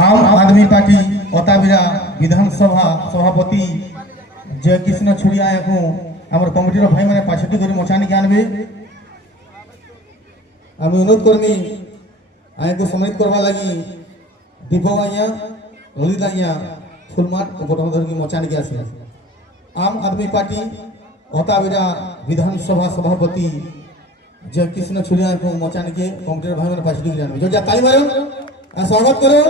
आम आदमी पार्टी अताबिरा विधानसभा सभापति जय कृष्ण छुड़िया को आम कमिटी भाई मैंने पाछटी कर मचानी के आनबे आम अनुरोध करमी आय को सम्मानित करवा लगी दीपक आज्ञा ललित आज्ञा फुलमाट बटन धर की मचानी के आसे आम आदमी पार्टी अताबिरा विधानसभा सभापति जय कृष्ण छुड़िया को मचानी के कमिटी भाई मैंने पाछटी कर आनबे जो ताली मारो स्वागत करो।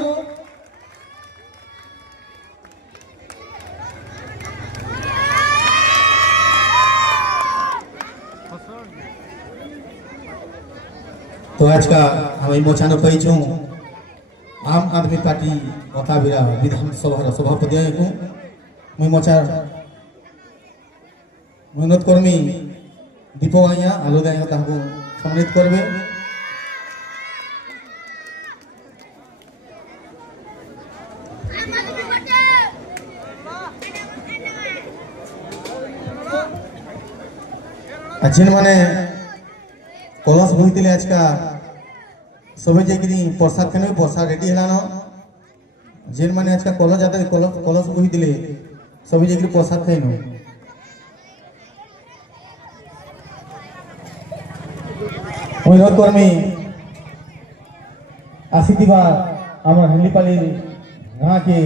तो आज का हम मोचानो कही छूँ आम आदमी पार्टी अताबिरा विधानसभा सभापति को मुई मोचार अनुरोध कर्मी दीपक आज्ञा आलोक आज्ञा ताको सम्मानित करबे। जिन माने कलश बोईले आज का सब जाकि प्रसाद खाने प्रसाद रेडी है जेन मैंने आज का कलश जाते कलश बोईले सब जाकि प्रसाद खाइन अनुरोध कर्मी आसीथिबा आम हेलीपाली गाँ के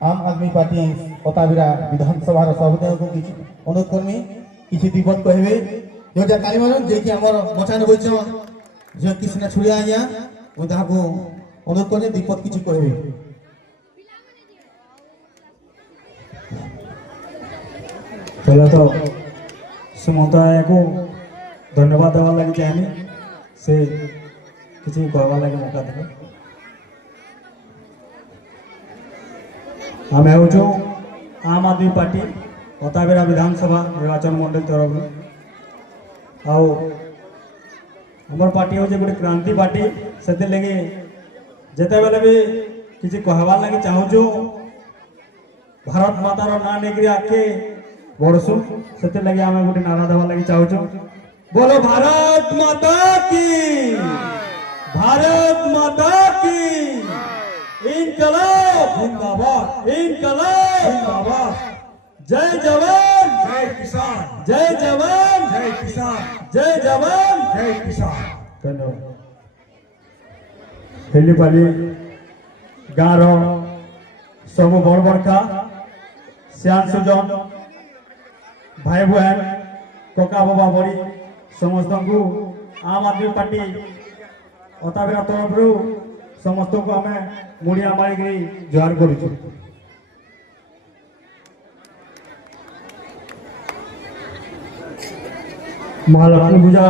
आम आदमी पार्टी अताबिरा विधानसभा सभापति को अनुरोध कर्मी किसी विपद कहबे जो ताली मारन जे कि हमर मचान बइछ जे कृष्ण छुड़िया आज्ञा ओ ताको अनुरोध करे विपद किछि कहबे। पहले तो सुमंत आया को धन्यवाद देवा लगी चाहे से किसी कहवा लगे मौका देवे। आम हो आम आदमी पार्टी अताबिरा विधानसभा निर्वाचन मंडल तरफ आओ हमर पार्टी हो गोटे क्रांति पार्टी से लगे जिते बेले भी किसी कहवार लगे चाहूँ भारत मातार ना नहीं आगे बढ़सु से लगे आम गोटे नारा देवा लगे चाहूँ बोलो भारत माता की भारत माता की इनकलाब जिंदाबाद इनकलाब जिंदाबाद जय जवान जय किसान जय जवान जय किसान जय जवान जय किसान। धन्यवाद। हेलीपाली गाँव सब बड़ बड़का सियान सुजन भाई बहन कका बाबा बड़ी समस्त को आम आदमी पार्टी अताबिरा तरफ समस्त को आम मुड़िया मारिक जुहार करूँ। महालक्ष्मी पूजा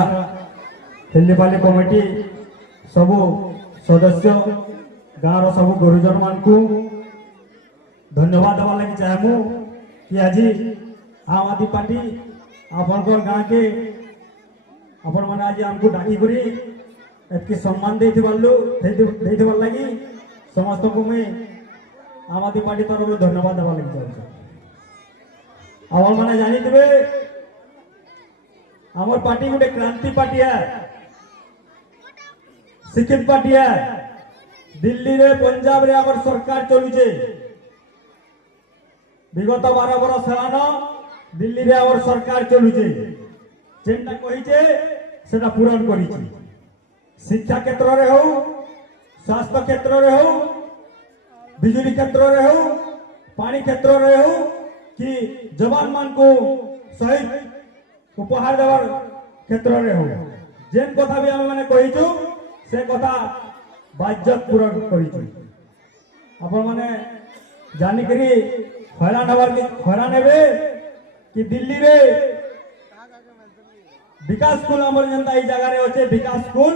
हेलीपाली कमिटी सब सदस्य गाँव सब गुरुजन मान को धन्यवाद देवा लगी चाहूँ कि आज आम आदमी पार्टी आपन गाँ के आपण मैंने आज आमको डाकी करी एतकी सम्मान दे लगी समस्त को मैं आम आदमी पार्टी तरफ धन्यवाद देवा लगी चाहूँ। आपण मैंने जानी थे हमार पार्टी गोटे क्रांति पार्टी है शिक्षित पार्टी है दिल्ली रे पंजाब रे हमार सरकार चलुचे विगत 12 वर्ष हेलान दिल्ली रे हमार सरकार चलुचे जेनटा कहिचे सेटा पूरण करिछि शिक्षा क्षेत्र रे हो स्वास्थ्य क्षेत्र रे हो बिजली क्षेत्र रे हो पानी क्षेत्र रे हो कि जवान मान को शहीद उपहार देवार क्षेत्र रे हो जेन कथा भी आम मैंने कहीचु से कथा बाज्यत पूरण करिछु। आपण माने जानिकरी हैरान हेबे कि दिल्ली रे विकास स्कूल हमर जनता ई जगह रे होचे विकास स्कूल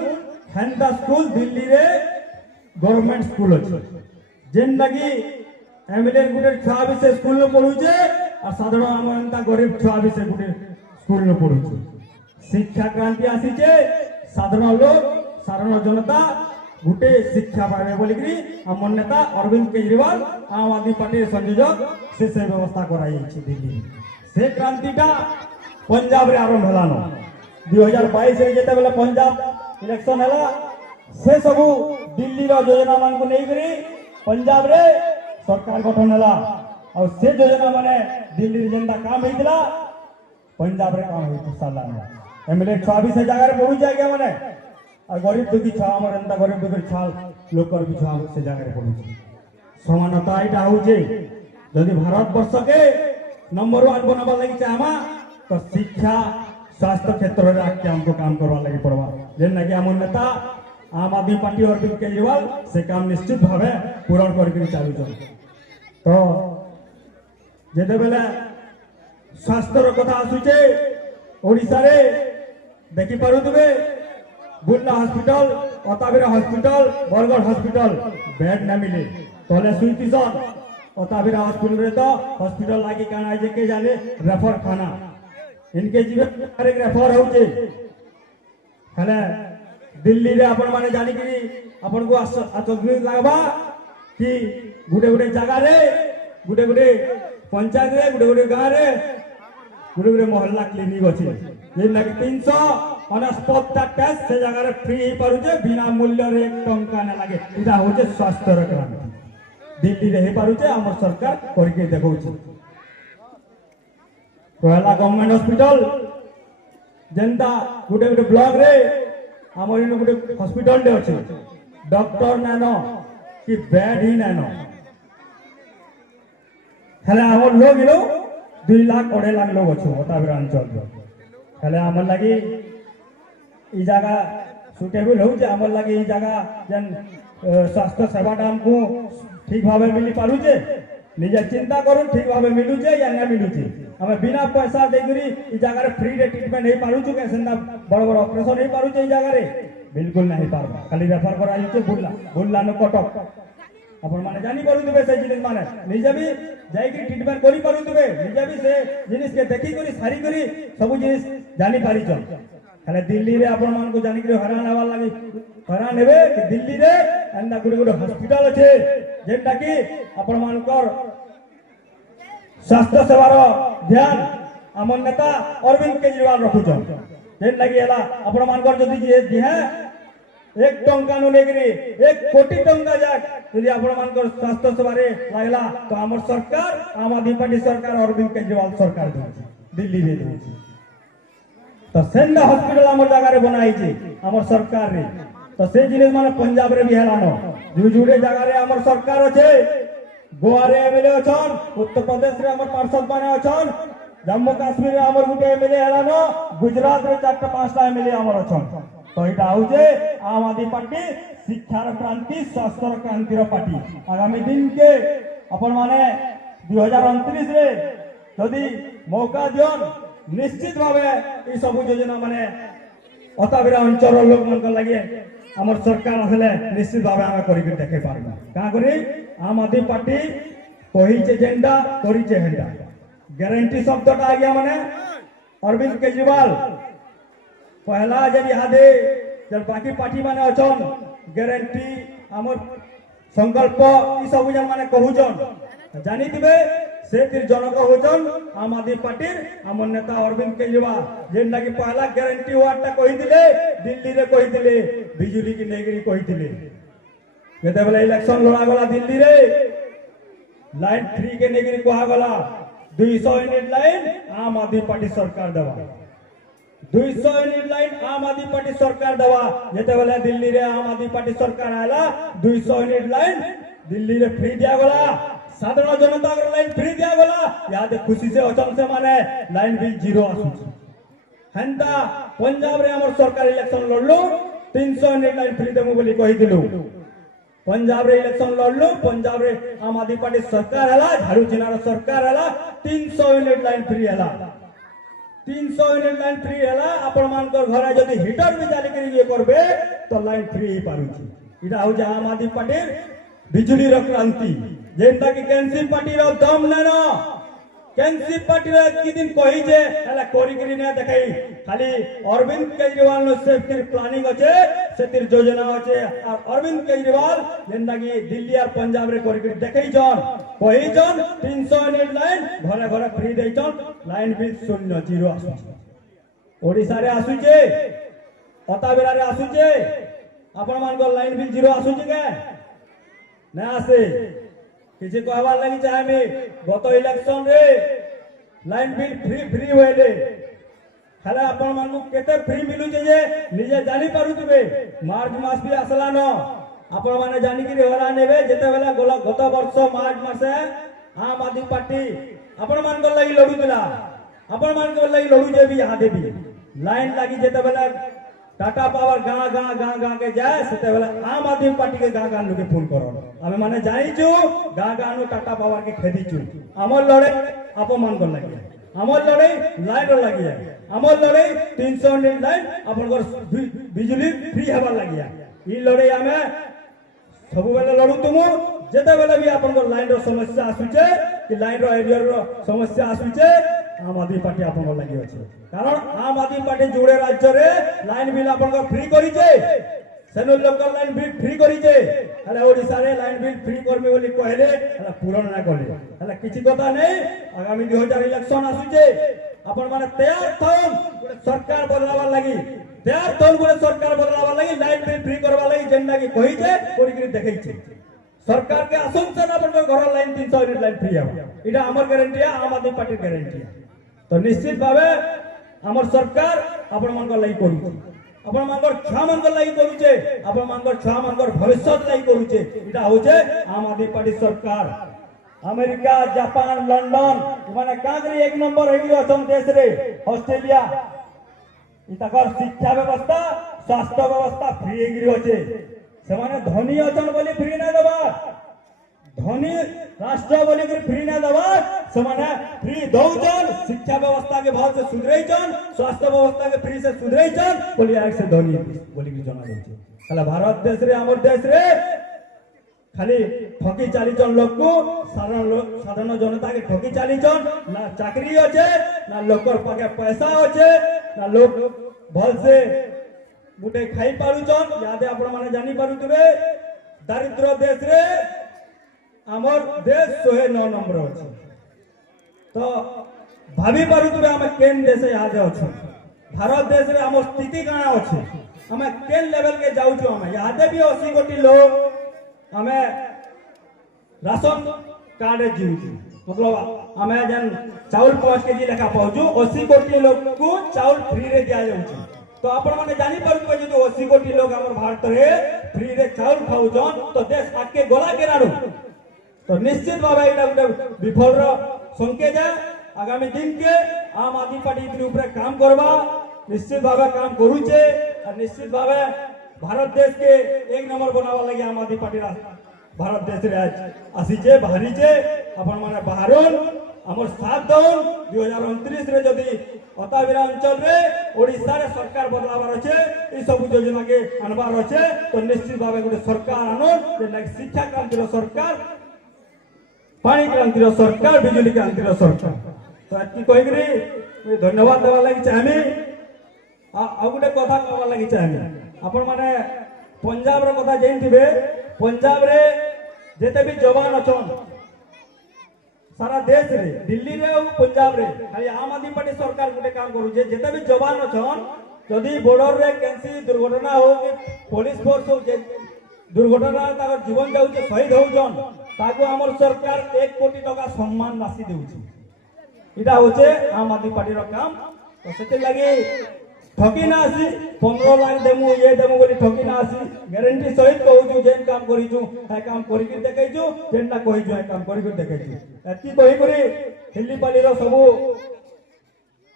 हेंता स्कूल दिल्ली रे गवर्नमेंट स्कूल होचे जेन लगी एमएलए गुटे छुआ भी से स्कूल में पढुचे और साधारण हम जनता गरीब छुआ भी से गुटे स्कूल में पढ़ुଛୁ शिक्षा क्रांति आसीचे साधारण लोग साधारण जनता गोटे शिक्षा पाइबे बोलिकरी हमर नेता अरविंद केजरीवाल आम आदमी पार्टी संयोजक से व्यवस्था कराई दिल्ली से क्रांतिटा पंजाब रे आरंभ हलानो 2022 रे जेते बेले पंजाब इलेक्शन हला से सब दिल्ली योजना मान को नहीं करी पंजाब रे सरकार गठन हला और से योजना माने दिल्ली जेंदा काम हेतिला पंजाब रे काम हेति साला एमएलए 26 जगह रे पहुंच जाय गया माने और गरीब दुखी छा हमर एंता गरीब दुखी छा लोकर भी छा से जगह रे पहुंच समानता एटा होजे यदि भारत वर्ष के नंबर 1 बनाबा लागि चाहमा तो शिक्षा स्वास्थ्य क्षेत्र रे आके हमको काम करवा लागि पड़वा जेना कि हमर नेता आम आदमी पार्टी अरविंद केजरीवाल से काम निश्चित भावे पूरण करके चालू चल तो जेते बेले स्वास्थ्य कथा आसुचे ओडिसा रे देखि पारुतबे Burla hospital Attabira hospital Bargarh hospital bed न मिले तले सुइतिसन अताबिरा हॉस्पिटल रे तो हॉस्पिटल लागी काना जे के जाने रेफर खाना इनके जीवन रेफर होचे हले दिल्ली रे अपन माने जानी कि अपन को आचरित लागबा कि गुटे गुटे जगह रे गुटे गुटे पंचायत रे गुटे गुटे गांव रे गुटे गुटे मोहल्ला क्लिनिक अछि जेना कि 349 टेस्ट से जगह रे फ्री ही पारुचे बिना मूल्य रे 1 टंका न लागे इटा होचे स्वास्थ्य रे क्रांति दिल्ली रे ही पारुचे हमर सरकार करके देखौछि पहला गवर्नमेंट हॉस्पिटल जनता गुटे गुटे ब्लॉक रे हमर इन गुटे हॉस्पिटल डे अछि डॉक्टर नानो कि बेड ही नानो हेले हमर लोग इलो 2 लाख 2.5 लाख लोग अछि ओताबिरा अंचल हेले हमर लागि ई जगह सुटेबल हो जे हमर लागि ई जगह जन स्वास्थ्य सेवा दाम को ठीक भावे मिली पारु जे निजे चिंता करू ठीक भावे मिलु जे या न मिलु जे हमें बिना पैसा देकरी ई जगह रे फ्री रे ट्रीटमेंट नहीं पारु छु के सेंदा बड़ बड़ ऑपरेशन नहीं पारु छु ई जगह रे बिल्कुल नहीं पारबा खाली रेफर करा छु बुल्ला न कटक अपन माने जानी पारु तबे से जिनिस माने निजे भी जाई की ट्रीटमेंट करी पारु तबे निजे भी से जिनिस के देखि करी सारी करी सब जिनिस जानी पारी छ खाली दिल्ली रे अपन मान को जानी के हैरान हवा लागि हैरान हेबे कि दिल्ली रे एंदा गुडे गुडे हॉस्पिटल अछि जेटा कि अपन मानकर स्वास्थ्य सेवार ध्यान आम नेता अरविंद केजरीवाल रखुछन जेन लगी हला अपन मानकर जदि जे दिहे 1 टंका नु लेकरी 1 कोटी टंका जाक यदि अपन मानकर स्वास्थ्य सेवारे लागला तो हमर सरकार आम आदमी पार्टी सरकार अरविंद केजरीवाल सरकार दउछि दिल्ली रे दउछि तो सेंदा हॉस्पिटल हमर जगह रे बनाई छी हमर सरकार रे तो से जिनिस माने पंजाब रे भी हेलानो जुजुड़े जगह रे हमर सरकार अछि गोवा रे एमएलए अछन उत्तर प्रदेश रे हमर पार्षद माने अछन जम्मू काश्मीर रे हमर गुटे एमएलए हेलानो गुजरात रे 4-5टा एमएलए हमर अछन तो इटा होजे आम आदमी पार्टी शिक्षार क्रांति स्वास्थ्य क्रांतिर पार्टी आगामी दिन के अपन माने 2029 रे यदि मौका दियन निश्चित भावे ई सब योजना माने अताबिरा अंचल लोक मन लगे हमर सरकार आसले निश्चित भावे हम करि के देखे पारबा का करी आम आदमी पार्टी कहिचे जेंडा करिचे हेंडा गारंटी शब्दटा आ गया माने अरविंद केजरीवाल पहला जब यादे जब बाकी पार्टी माने अछन गारंटी हमर संकल्प ई सब जन माने कहूचन जानी दिबे से तिर जनक होचन आम आदमी पार्टी हमर नेता अरविंद केजरीवाल जेन लागि पहला गारंटी वाटा कहि दिले दिल्ली रे कहि दिले बिजुली की नेगरी कहि दिले जेते बेला इलेक्शन लड़ा गला दिल्ली रे लाइन फ्री के नेगरी कहा गला 200 यूनिट लाइन आम आदमी पार्टी सरकार देवा 200 यूनिट लाइन आम आदमी पार्टी सरकार देवा जेते बेला दिल्ली रे आम आदमी पार्टी सरकार आला 200 यूनिट लाइन दिल्ली रे फ्री दिया गला साधारण जनता को लाइन फ्री दिया गला याद खुशी से अचल से माने लाइन बिल 0 आसुची हंता पंजाब रे हमर सरकार इलेक्शन लड़लो 300 यूनिट लाइन फ्री देबो बोली कहि दिलु पंजाब रे इलेक्शन लड़लो पंजाब रे आम आदमी पार्टी सरकार हला झाड़ू चिनार सरकार हला 300 यूनिट लाइन फ्री हला 300 यूनिट लाइन फ्री हला अपन मानकर घरे जदी हीटर भी जाली करी ये करबे तो लाइन फ्री ही पारुची इटा हो जा आम आदमी पार्टी बिजुली रो क्रांति जेंता कि कैंसी पार्टी रो दम नेनो कैंसी पार्टी रो कि दिन कहि जे हला कोरी करी ने देखाई खाली Arvind Kejriwal no safety planning अछे सेतिर योजना अछे और अरविंद केजरीवाल जेंता कि दिल्ली और पंजाब रे कोरी करी देखाई जन कहि जन 300 यूनिट लाइन घरे घरे फ्री देई जन लाइन बिल 0 आसु ओडिसा रे आसुचे अताबिरा रे आसुचे आपण मान लाइन बिल जीरो आसुची के ना आसे किसी कहबार लगी चाहे मी गत इलेक्शन रे लाइन बिल फ्री फ्री होइले खाली आपण मान केते फ्री मिलुचे जे निजे जानि पारुतबे मार्च मास भी आसला न आपण माने जानि कि हरा नेबे जेते बेला गत वर्ष मार्च मासे आम आदमी पार्टी आपण मान लगी लड़ुला आपण मान लगी लड़ुजे भी यहाँ देवी लाइन लगी जेते बेला टाटा पावर गाँ गाँ गाँ गाँ के जाए से बेला आम आदमी पार्टी के गाँ गाँ लोग फोन करो आमे माने जानिचु गाँ गाँ नु टाटा पावर के खेदीचु आमर लड़े आप मान लगे आमर लड़े लाइट लगे आमर लड़े 300 यूनिट लाइन अपन बिजली फ्री हवा लगे ई लड़े आमे सब बेले लड़ू तुम जेते बेले भी अपन लाइन रो समस्या आसुचे कि लाइन रो एरिया रो समस्या आसुचे आम आदमी पार्टी अपन लगी अछि कारण आम आदमी पार्टी जुड़े राज्य रे लाइन बिल अपन फ्री करिचे सेनो लोकल लाइन बिल फ्री करिचे हले ओडिसा रे लाइन बिल फ्री करमे बोली कहले हला पूरण ना करले हला किछि कथा नै आगामी 2000 इलेक्शन आसुचे अपन माने तैयार थन सरकार बदलावा लागि तैयार थन गुरे सरकार बदलावा लागि लाइन बिल फ्री करवा लागि जेन्ना कि कहिचे कोरी देखैचे सरकार के आसंसन अपन घर लाइन 300 यूनिट लाइन फ्री हवा इटा हमर गारंटी है आम आदमी पार्टी गारंटी तो निश्चित भावे हमर सरकार अपन मान लागि करू अपन मान छुआ मान लागि करूचे अपन मान छुआ मान भविष्य लागि करूचे इटा होचे आम आदमी पार्टी सरकार अमेरिका जापान लंडन माने कांगरी एक नंबर हेगी अछन देश रे ऑस्ट्रेलिया इताकर शिक्षा व्यवस्था स्वास्थ्य व्यवस्था फ्री हेगी होचे से माने धनी अछन बोली फ्री ना दबा धनी राष्ट्र बोली फ्री ना दबा से माने फ्री दौजन शिक्षा व्यवस्था के भाव से सुधरैचन स्वास्थ्य व्यवस्था के फ्री से सुधरैचन बोली आग से धनी बोली कि जना देचे खाली भारत देश रे हमर देश रे खाली ठकी चालीचन लोक को साधारण जनता के ठकी चालीचन ना चाकरी अच्छे ना लोकर पाके पैसा अच्छे ना लोक भल से गुटे खाई पारुचन यादे आपण माने जानी पारुतबे दारिद्र देश रे हमर देश 109 नंबर अछि तो भाभी पारुतबे हम केन देश यादे अछि भारत देश रे हमर स्थिति काना अछि हम केन लेवल के जाउछु हम यादे भी 80 कोटी लोग हमें राशन कार्ड जीवु मतलब हमें जन चाउल 5 केजी लेखा पहुंचू 80 कोटी लोग को चाउल फ्री रे दिया जाउछ तो आपण माने जानि परु जे 80 कोटी लोग हमर भारत रे फ्री रे चाउल खाउजन तो देश आके गोला केराडू तो निश्चित भावे एटा गुटे विफल रो संकेत है आगामी दिन के आम आदमी पार्टी इतने ऊपर काम करबा निश्चित भावे काम करूचे और निश्चित भावे भारत देश के एक नंबर बनावा लगे आम आदमी पार्टी भारत देश रे आसीचे बाहरीचे अपन माने बाहरन हमर साथ दौन 2029 रे जदी अताबिरा अंचल रे ओडिसा रे सरकार बदलावार अछि ई सब योजना के अनबार अछि तो निश्चित भावे गुटे सरकार आनन जे लाइक शिक्षा क्रांति रो सरकार पानी क्रांति रो सरकार बिजली क्रांति रो सरकार तो की कहिगरी धन्यवाद देवा लागि चाहमी आ गुटे कथा कहवा लागि चाहमी आपण माने पंजाब रो कथा जानथिबे पंजाब रे जेते भी जवान अछन सारा देश रे दिल्ली रे और पंजाब रे खाली आम आदमी पार्टी सरकार गुटे काम करू जे जेते भी जवान अछन जदी बॉर्डर रे कैंसी दुर्घटना हो कि पुलिस फोर्स हो जे दुर्घटना ताकर जीवन जाउचे शहीद होउजन ताको हमर सरकार 1 कोटी टका सम्मान राशि देउची इटा होचे आम आदमी पार्टी रो काम तो सेते लागि ठकी ना आसी 15 लाख देमु ये देमु बोली ठकी ना आसी गारंटी सहित कहू जेन काम करिजु ए काम करि के देखैजु जेन ना कहिजु ए काम करि के देखैजु एती कहि करी हिल्ली पाली रो सब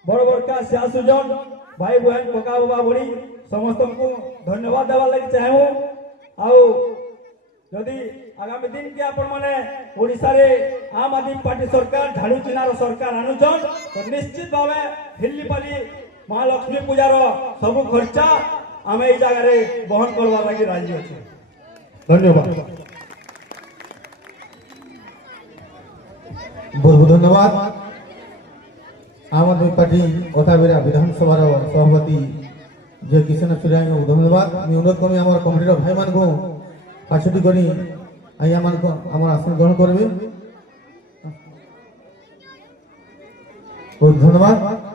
बड़ बड़का सियासुजन भाई बहन कका बाबा बड़ी समस्त को धन्यवाद देवा लागि चाहू आउ जदी आगामी दिन के आपण माने ओडिसा रे आम आदमी पार्टी सरकार झाड़ू चिनार सरकार आनुचन तो निश्चित भावे हिल्ली पाली महालक्ष्मी पूजा रो सब खर्चा आमे ई जगह रे बहन करवा लागि राजी अछि धन्यवाद बहुत बहुत धन्यवाद आम आदमी पार्टी ओटाबेरा विधानसभा रो सभापति जे किशन चुराई को धन्यवाद मी अनुरोध कमी हमर कमिटी रो भाई मान को पाछुटी करी आया मान को हमर आसन ग्रहण करबे बहुत धन्यवाद।